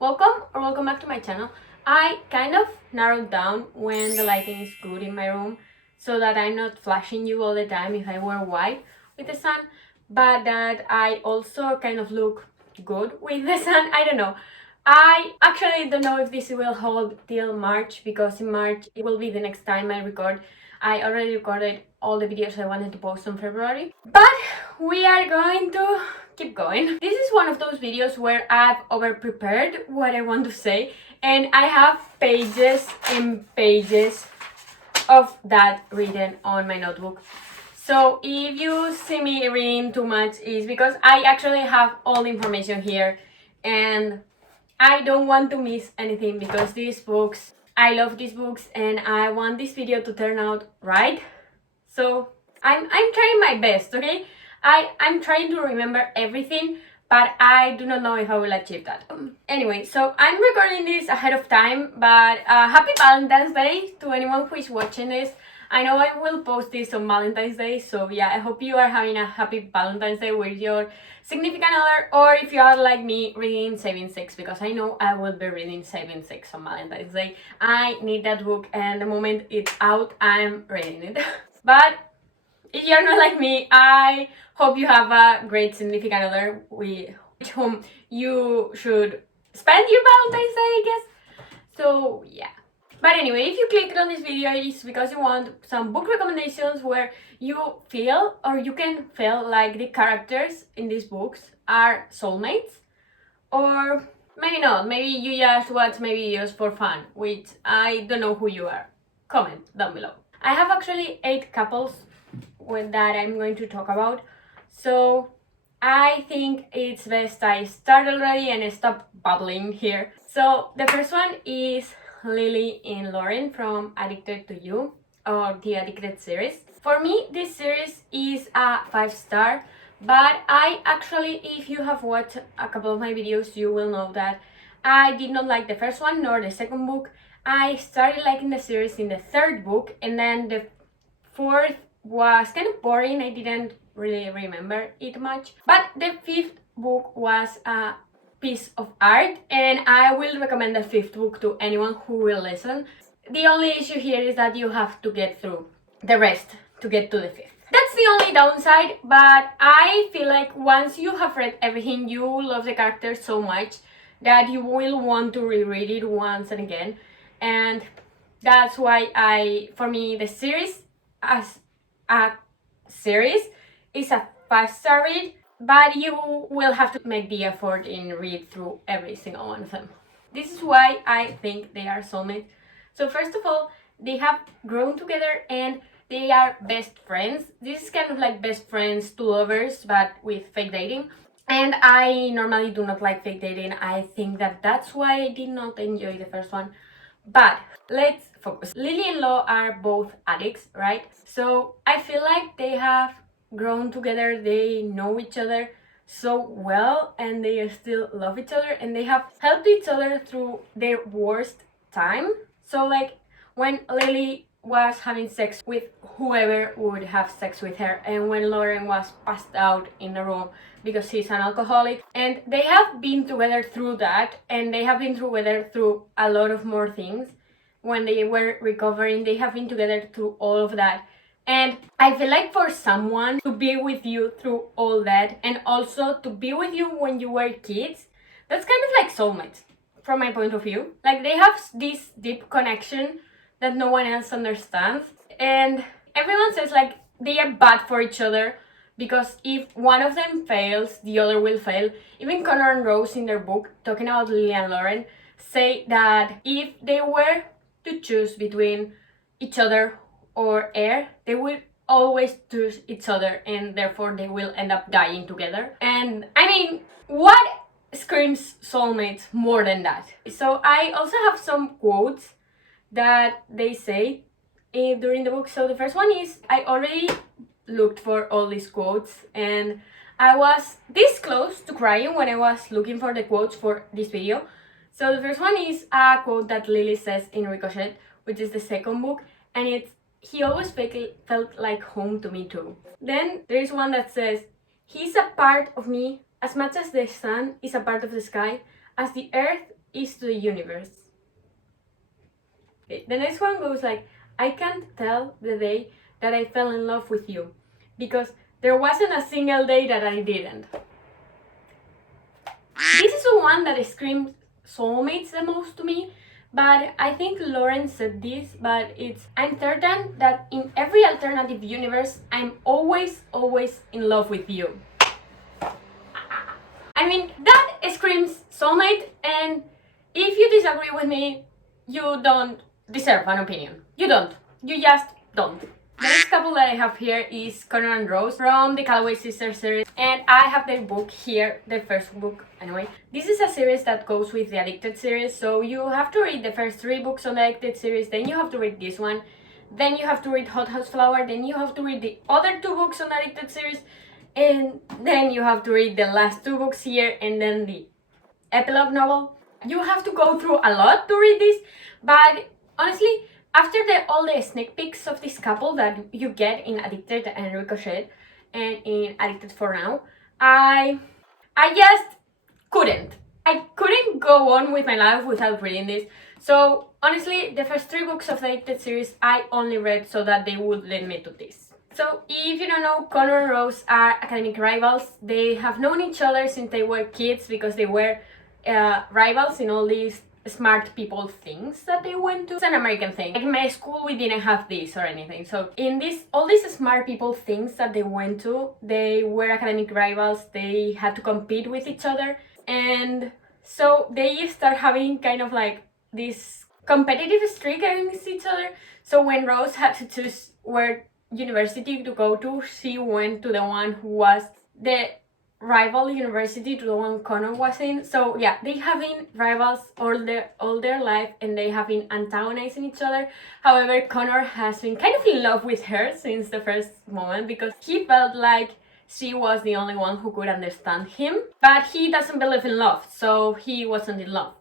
Welcome back to my channel. I kind of narrowed down when the lighting is good in my room so that I'm not flashing you all the time if I wear white with the sun, but that I also kind of look good with the sun. I don't know. I actually don't know if this will hold till March, because in March it will be the next time I record. I already recorded all the videos I wanted to post in February, but we are going to keep going. This is one of those videos where I've over prepared what I want to say, and I have pages and pages of that written on my notebook. So if you see me reading too much, it's because I actually have all the information here and I don't want to miss anything, because these books, I love these books and I want this video to turn out right. So I'm trying my best, okay? I'm trying to remember everything, but I do not know if I will achieve that. Anyway, so I'm recording this ahead of time, but happy Valentine's Day to anyone who is watching this. I know I will post this on Valentine's Day, so yeah, I hope you are having a happy Valentine's Day with your significant other, or if you are like me, reading Saving Sex, because I know I will be reading Saving Sex on Valentine's Day. I need that book, and the moment it's out, I'm reading it. But if you're not like me, I hope you have a great significant other with whom you should spend your Valentine's Day, I guess. So yeah. But anyway, if you clicked on this video, it's because you want some book recommendations where you feel, or you can feel like the characters in these books are soulmates. Or maybe not, maybe you just watch my videos for fun, which I don't know who you are. Comment down below. I have actually 8 couples that I'm going to talk about, so I think it's best I start already and stop babbling here. So the first one is Lilah and Orion from Addicted to You, or the Addicted series. For me, this series is a 5-star, but I actually, if you have watched a couple of my videos, you will know that I did not like the first one nor the second book. I started liking the series in the 3rd book, and then the 4th was kind of boring. I didn't really remember it much, but the 5th book was a piece of art, and I will recommend the 5th book to anyone who will listen. The only issue here is that you have to get through the rest to get to the 5th. That's the only downside, but I feel like once you have read everything, you love the characters so much that you will want to reread it once and again, and that's why for me, the series as a series is a 5-star read, but you will have to make the effort and read through every single one of them. This is why I think they are soulmates. So first of all, they have grown together and they are best friends. This is kind of like best friends to lovers, but with fake dating. And I normally do not like fake dating. I think that that's why I did not enjoy the first one. But let's focus. Lilah and Lo are both addicts, right? So I feel like they have grown together, they know each other so well, and they still love each other, and they have helped each other through their worst time. So like when Lilah was having sex with whoever would have sex with her, and when Lauren was passed out in the room because he's an alcoholic, and they have been together through that, and they have been together through a lot of more things. When they were recovering, they have been together through all of that. And I feel like for someone to be with you through all that, and also to be with you when you were kids, that's kind of like soulmates from my point of view. Like they have this deep connection that no one else understands, and everyone says like they are bad for each other because if one of them fails, the other will fail. Even Connor and Rose in their book, talking about Lilah and Lauren, say that if they were to choose between each other or air, they will always choose each other, and therefore they will end up dying together. And I mean, what screams soulmates more than that? So I also have some quotes that they say during the book. So the first one is, I already looked for all these quotes and I was this close to crying when I was looking for the quotes for this video. So the first one is a quote that Lilah says in Ricochet, which is the 2nd book, and it's, he always felt like home to me too. Then there is one that says, he's a part of me as much as the sun is a part of the sky, as the earth is to the universe. Okay, the next one goes like, I can't tell the day that I fell in love with you, because there wasn't a single day that I didn't. This is the one that screams soulmates the most to me, but I think Lauren said this, but I'm certain that in every alternative universe, I'm always in love with you. I mean, that screams soulmate, and if you disagree with me, you don't deserve an opinion. You don't. You just don't. The next couple that I have here is Connor and Rose from the Calloway Sisters series, and I have their book here, the first book anyway. This is a series that goes with the Addicted series, so you have to read the first 3 books on the Addicted series, then you have to read this one, then you have to read Hot House Flower, then you have to read the other 2 books on the Addicted series, and then you have to read the last 2 books here, and then the epilogue novel. You have to go through a lot to read this, but honestly, after all the sneak peeks of this couple that you get in Addicted and Ricochet and in Addicted for Now, I just couldn't. I couldn't go on with my life without reading this. So honestly, the first 3 books of the Addicted series I only read so that they would lead me to this. So if you don't know, Connor and Rose are academic rivals. They have known each other since they were kids because they were rivals in all these smart people things that they went to. It's an American thing. Like in my school we didn't have this or anything. So in all these smart people things that they went to, they were academic rivals. They had to compete with each other, and so they start having kind of like this competitive streak against each other. So when Rose had to choose where university to go to, she went to the one who was the rival university to the one Connor was in. So yeah, they have been rivals all their life, and they have been antagonizing each other. However, Connor has been kind of in love with her since the first moment because he felt like she was the only one who could understand him, but he doesn't believe in love, so he wasn't in love,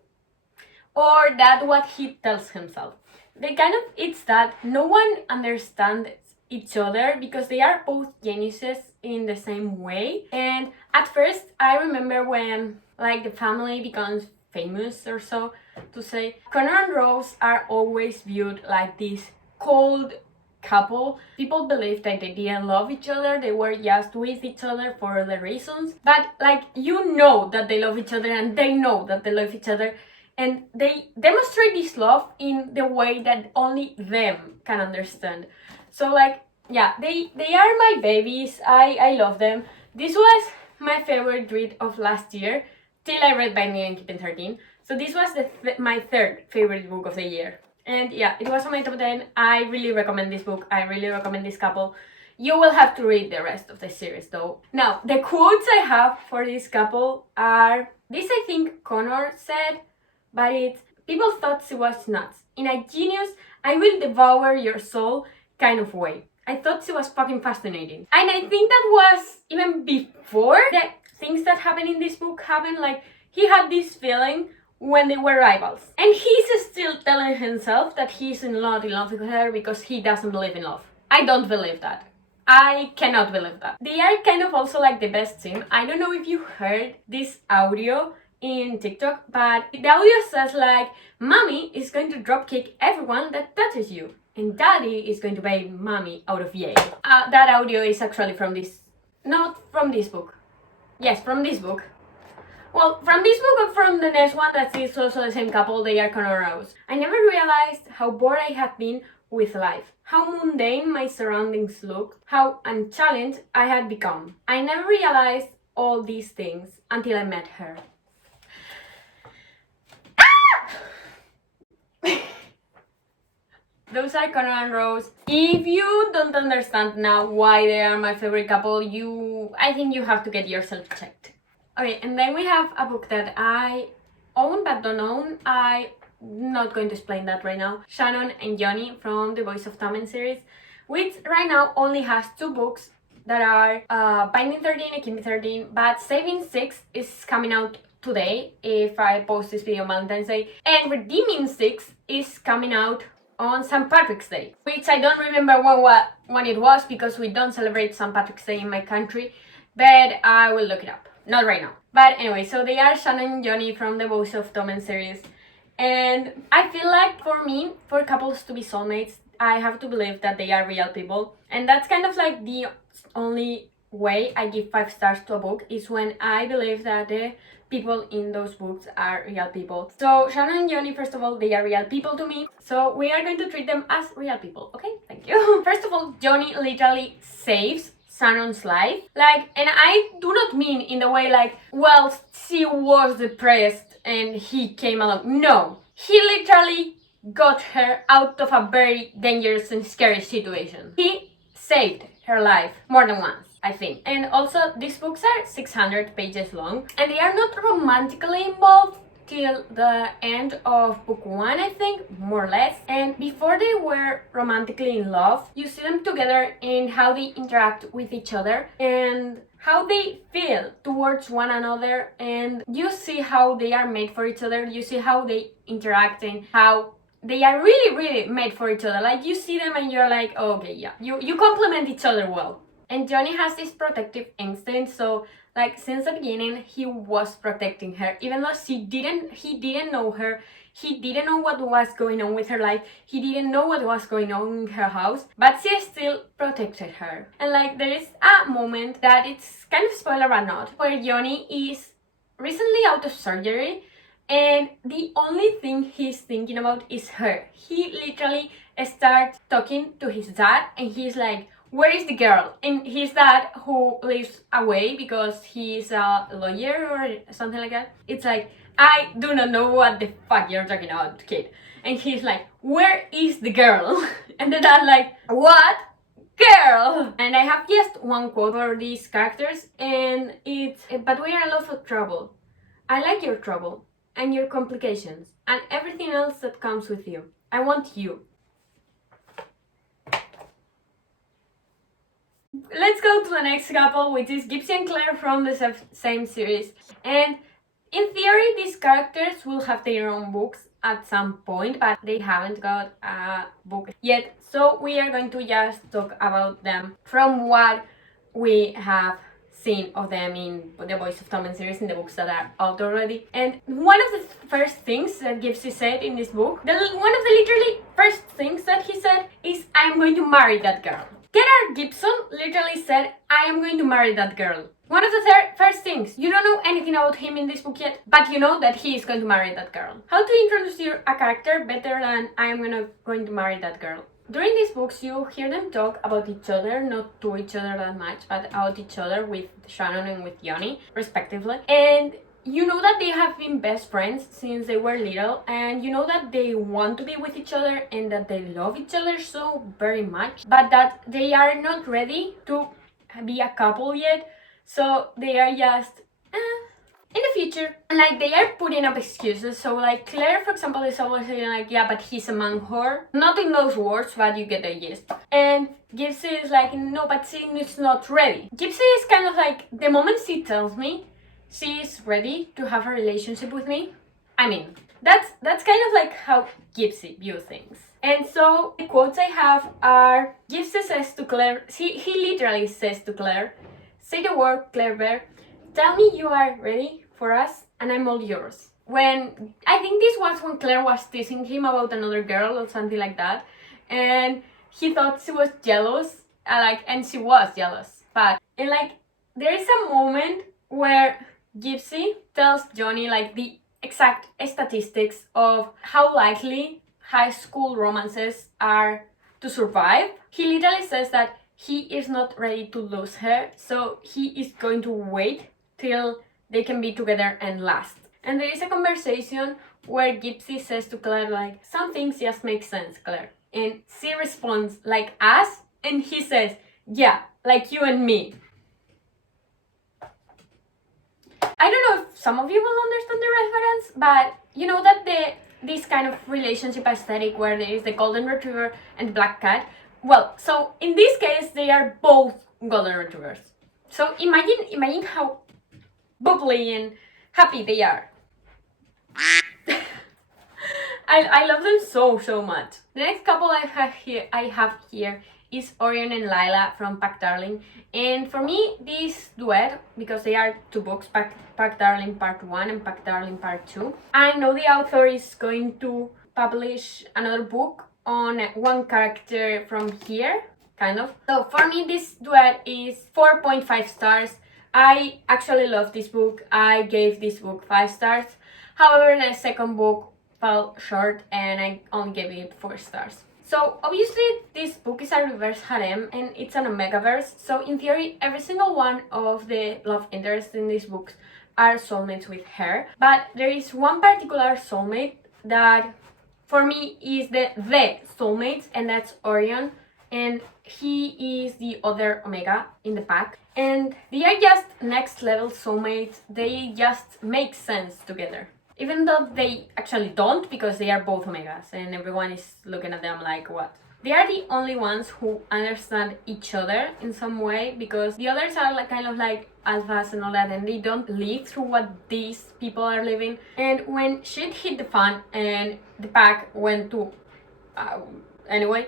or that's what he tells himself. It's that no one understands each other because they are both geniuses in the same way. And at first I remember when like the family becomes famous or so to say, Connor and Rose are always viewed like this cold couple. People believe that they didn't love each other, they were just with each other for other reasons, but like you know that they love each other and they know that they love each other, and they demonstrate this love in the way that only them can understand. So like, yeah, they are my babies. I love them. This was my favorite read of last year, till I read Binding and Keeping 13. So this was my 3rd favorite book of the year. And yeah, it was on my top 10. I really recommend this book. I really recommend this couple. You will have to read the rest of the series though. Now, the quotes I have for this couple are, this I think Connor said, but it's, people thought she was nuts. In a genius, I will devour your soul kind of way. I thought she was fucking fascinating. And I think that was even before the things that happened in this book happened. Like, he had this feeling when they were rivals. And he's still telling himself that he's not in love with her because he doesn't believe in love. I don't believe that. I cannot believe that. They are kind of also like the best team. I don't know if you heard this audio in TikTok, but the audio says like, Mommy is going to dropkick everyone that touches you, and Daddy is going to buy Mommy out of Yale. That audio is actually from this, not from this book. Yes, from this book. Well, from this book or from the next one that is also the same couple, they are Connor and Rose. I never realized how bored I had been with life, how mundane my surroundings looked, how unchallenged I had become. I never realized all these things until I met her. Those are Connor and Rose. If you don't understand now why they are my favorite couple, I think you have to get yourself checked. Okay, and then we have a book that I own but don't own. I'm not going to explain that right now. Shannon and Johnny from the Voice of Tamen series, which right now only has 2 books that are Binding 13 and Keeping 13, but Saving 6 is coming out today if I post this video on Valentine's Day, and Redeeming 6 is coming out on St. Patrick's Day, which I don't remember when it was because we don't celebrate St. Patrick's Day in my country, but I will look it up. not right now. But anyway, so they are Shannon and Johnny from the Boys of Tom series. And I feel like for me, for couples to be soulmates, I have to believe that they are real people. And that's kind of like the only way I give 5 stars to a book, is when I believe that the people in those books are real people. So Shannon and Johnny, first of all, they are real people to me. So we are going to treat them as real people, okay? Thank you. First of all, Johnny literally saves Shannon's life. Like, and I do not mean in the way like, well, she was depressed and he came along. No, he literally got her out of a very dangerous and scary situation. He saved her life more than once, I think. And also, these books are 600 pages long, and they are not romantically involved till the end of book 1, I think, more or less. And before they were romantically in love, you see them together in how they interact with each other and how they feel towards one another, and you see how they are made for each other, you see how they interact and how they are really made for each other. Like, you see them and you're like, oh, okay, yeah, you complement each other well. And Johnny has this protective instinct, so like since the beginning he was protecting her, even though he didn't know her, he didn't know what was going on with her life, he didn't know what was going on in her house, but she still protected her. And like, there is a moment that it's kind of spoiler but not, where Johnny is recently out of surgery, and the only thing he's thinking about is her. He literally starts talking to his dad, and he's like, where is the girl? And his dad, who lives away because he's a lawyer or something like that, it's like, I do not know what the fuck you're talking about, kid. And he's like, where is the girl? And the dad like, what? Girl! And I have just one quote for these characters, and it's, but we are in love with trouble. I like your trouble and your complications and everything else that comes with you. I want you. Let's go to the next couple, which is Gibsie and Claire from the same series. And in theory, these characters will have their own books at some point, but they haven't got a book yet. So we are going to just talk about them from what we have seen of them in the Boys of Tom series, in the books that are out already. And one of the first things that Gibsie said in this book, one of the literally first things that he said is, I'm going to marry that girl. Gerard Gibson literally said, I am going to marry that girl. One of the first things, you don't know anything about him in this book yet, but you know that he is going to marry that girl. How to introduce a character better than I am going to marry that girl? During these books, you hear them talk about each other, not to each other that much, but about each other with Shannon and with Johnny, respectively. And you know that they have been best friends since they were little, and you know that they want to be with each other and that they love each other so very much, but that they are not ready to be a couple yet, so they are just in the future. And like, they are putting up excuses. So like, Claire, for example, is always saying like, yeah, but he's a man whore. Not in those words, but you get the gist. And Gibsie is like, no, but she is not ready. Gibsie is kind of like, the moment she tells me she is ready to have a relationship with me, I mean, that's kind of like how Gibsie views things. And so the quotes I have are, Gibsie says to Claire, he literally says to Claire, say the word, Claire Bear, tell me you are ready for us and I'm all yours. When, I think this was when Claire was teasing him about another girl or something like that, and he thought she was jealous, and she was jealous. But, and like, there is a moment where Gibsie tells Johnny like the exact statistics of how likely high school romances are to survive. He literally says that he is not ready to lose her, so he is going to wait till they can be together and last. And there is a conversation where Gibsie says to Claire like, some things just make sense, Claire. And she responds like us, and he says, yeah, like you and me. I don't know if some of you will understand the reference, but you know that this kind of relationship aesthetic where there is the golden retriever and the black cat. Well, so in this case, they are both golden retrievers. So imagine how bubbly and happy they are. I love them so much. The next couple I have here is Orion and Lilah from Pack Darling. And for me, this duet, because they are two books, Pack Darling Part 1 and Pack Darling Part 2, I know the author is going to publish another book on one character from here, kind of. So for me, this duet is 4.5 stars. I actually love this book. I gave this book 5 stars. However, the second book fell short and I only gave it 4 stars. So obviously this book is a reverse harem and it's an omegaverse. So in theory, every single one of the love interests in these books are soulmates with her. But there is one particular soulmate that for me is the soulmates, and that's Orion. And he is the other omega in the pack. And they are just next level soulmates. They just make sense together. Even though they actually don't, because they are both omegas and everyone is looking at them like, what? They are the only ones who understand each other in some way, because the others are like, kind of like alphas and all that, and they don't live through what these people are living. And when shit hit the fan and the pack went to... anyway,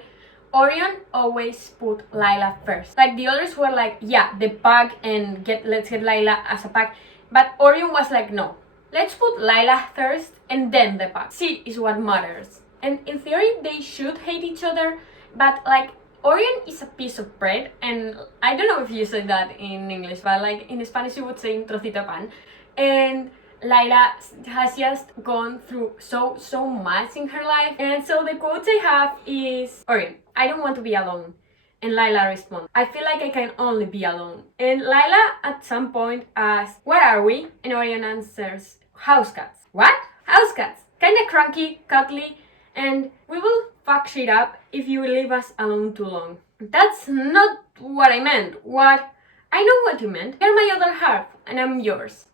Orion always put Lilah first. Like the others were like, yeah, the pack and let's get Lilah as a pack. But Orion was like, no. Let's put Lilah first and then the pack. She is what matters. And in theory, they should hate each other, but like Orion is a piece of bread, and I don't know if you say that in English, but like in Spanish you would say un trocito de pan. And Lilah has just gone through so much in her life. And so the quote I have is, Orion, I don't want to be alone. And Lilah responds, I feel like I can only be alone. And Lilah at some point asks, where are we? And Orion answers, house cats. What? House cats. Kinda cranky, cuddly, and we will fuck shit up if you leave us alone too long. That's not what I meant. I know what you meant. You're my other half, and I'm yours.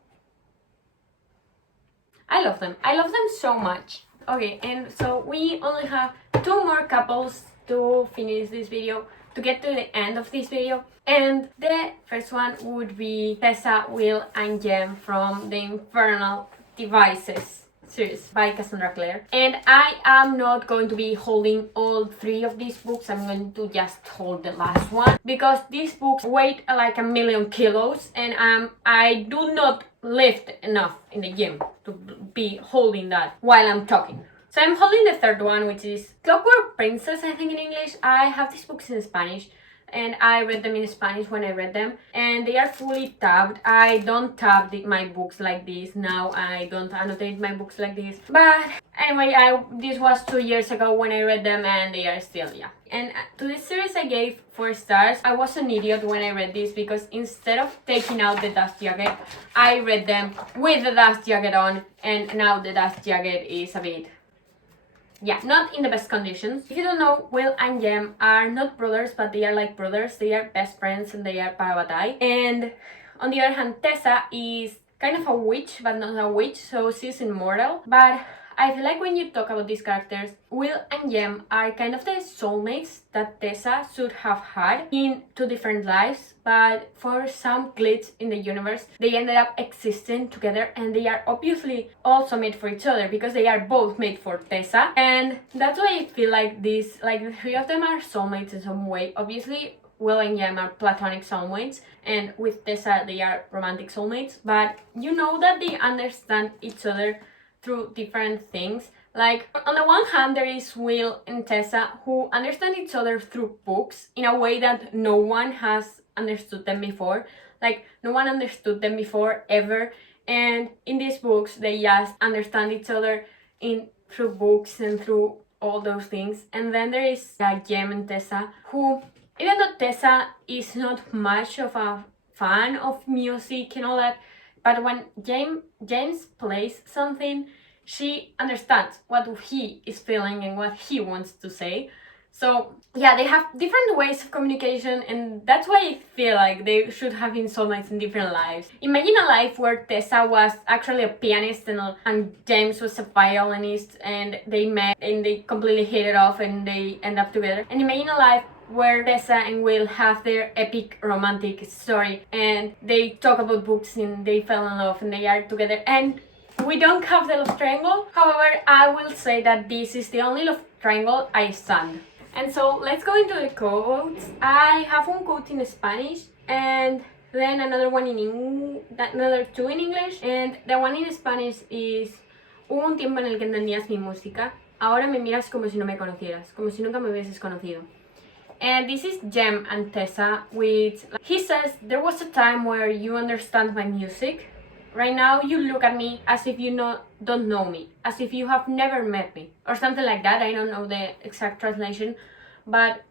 I love them. I love them so much. Okay, and so we only have 2 more couples to finish this video, to get to the end of this video. And the first one would be Tessa, Will, and Jem from the Infernal Devices series by Cassandra Clare. And I am not going to be holding all 3 of these books. I'm going to just hold the last one, because these books weigh like 1,000,000 kilos and I do not lift enough in the gym to be holding that while I'm talking. So I'm holding the third one, which is Clockwork Princess, I think in English. I have these books in Spanish, and I read them in Spanish when I read them, and they are fully tabbed. I don't tab my books like this now. I don't annotate my books like this. But anyway, this was 2 years ago when I read them, and they are still, yeah. And to this series I gave 4 stars. I was an idiot when I read this, because instead of taking out the dust jacket, I read them with the dust jacket on, and now the dust jacket is a bit... yeah, not in the best conditions. If you don't know, Will and Jem are not brothers, but they are like brothers. They are best friends and they are parabatai. And on the other hand, Tessa is kind of a witch, but not a witch, so she's immortal. But I feel like when you talk about these characters, Will and Jem are kind of the soulmates that Tessa should have had in 2 different lives, but for some glitch in the universe, they ended up existing together, and they are obviously also made for each other because they are both made for Tessa. And that's why I feel like the 3 of them are soulmates in some way. Obviously, Will and Jem are platonic soulmates, and with Tessa they are romantic soulmates, but you know that they understand each other through different things. Like, on the one hand, there is Will and Tessa who understand each other through books in a way that no one has understood them before. Like, no one understood them before, ever. And in these books, they just understand each other through books and through all those things. And then there is Jem and Tessa, who, even though Tessa is not much of a fan of music and all that, but when James plays something, she understands what he is feeling and what he wants to say. So yeah, they have different ways of communication, and that's why I feel like they should have been soulmates in different lives. Imagine a life where Tessa was actually a pianist and James was a violinist, and they met and they completely hit it off and they end up together. And imagine a life where Tessa and Will have their epic romantic story and they talk about books and they fell in love and they are together, and we don't have the love triangle. However, I will say that this is the only love triangle I stand. And so let's go into the quotes. I have one quote in Spanish and then another one another two in English. And the one in Spanish is: hubo un tiempo en el que entendías mi música, ahora me miras como si no me conocieras, como si nunca me hubieses conocido. And this is Jem and Tessa with, he says, there was a time where you understand my music. Right now you look at me as if you don't know me, as if you have never met me, or something like that. I don't know the exact translation, but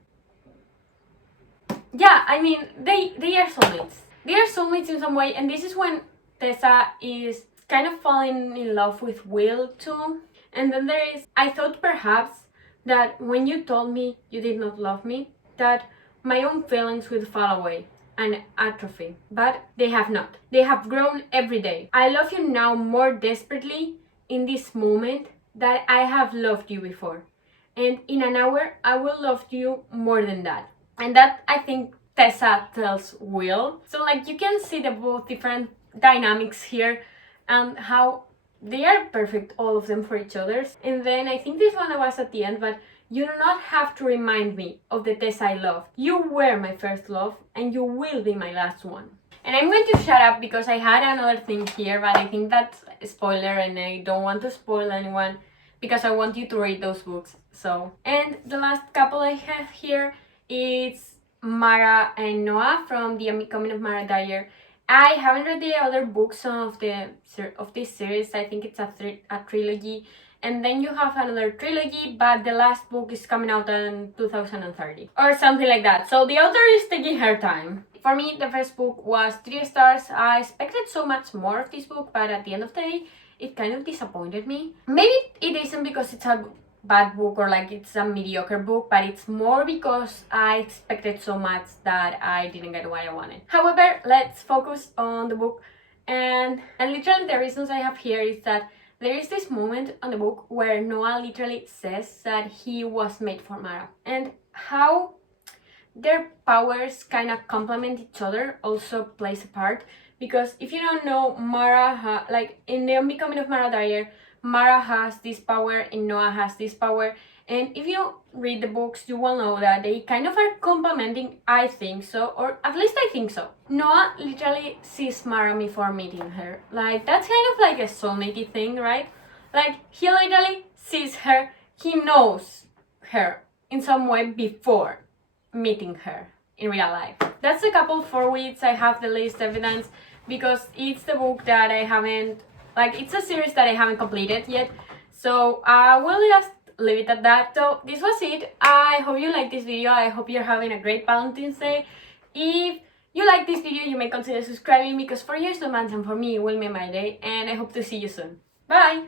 yeah, I mean, they are soulmates. They are soulmates in some way, and this is when Tessa is kind of falling in love with Will too. And then there is, I thought perhaps that when you told me you did not love me, that my own feelings would fall away and atrophy, but they have not. They have grown every day. I love you now more desperately in this moment that I have loved you before. And in an hour, I will love you more than that. And that, I think, Tessa tells Will. So like you can see the both different dynamics here and how they are perfect, all of them, for each other. And then I think this one was at the end, but you do not have to remind me of the Tessa I loved. You were my first love and you will be my last one. And I'm going to shut up because I had another thing here, but I think that's a spoiler and I don't want to spoil anyone because I want you to read those books. So, and the last couple I have here is Mara and Noah from The Coming of Mara Dyer. I haven't read the other books of this series. I think it's a trilogy. And then you have another trilogy, but the last book is coming out in 2030 or something like that. So the author is taking her time. For me, the first book was 3 stars. I expected so much more of this book, but at the end of the day, it kind of disappointed me. Maybe it isn't because it's a bad book or like it's a mediocre book, but it's more because I expected so much that I didn't get what I wanted. However, let's focus on the book. And literally the reasons I have here is that there is this moment on the book where Noah literally says that he was made for Mara, and how their powers kind of complement each other also plays a part. Because if you don't know, Mara, like in the Unbecoming of Mara Dyer, Mara has this power and Noah has this power. And if you read the books, you will know that they kind of are complementing, I think so, or at least I think so. Noah literally sees Mara before meeting her. Like, that's kind of like a soulmate thing, right? Like, he literally sees her, he knows her in some way before meeting her in real life. That's a couple for which I have the least evidence, because it's the book that I haven't, like, it's a series that I haven't completed yet. So I will just leave it at that. So this was it. I hope you liked this video. I hope you're having a great Valentine's Day. If you like this video, you may consider subscribing, because for you it's romance and for me it will make my day. And I hope to see you soon. Bye!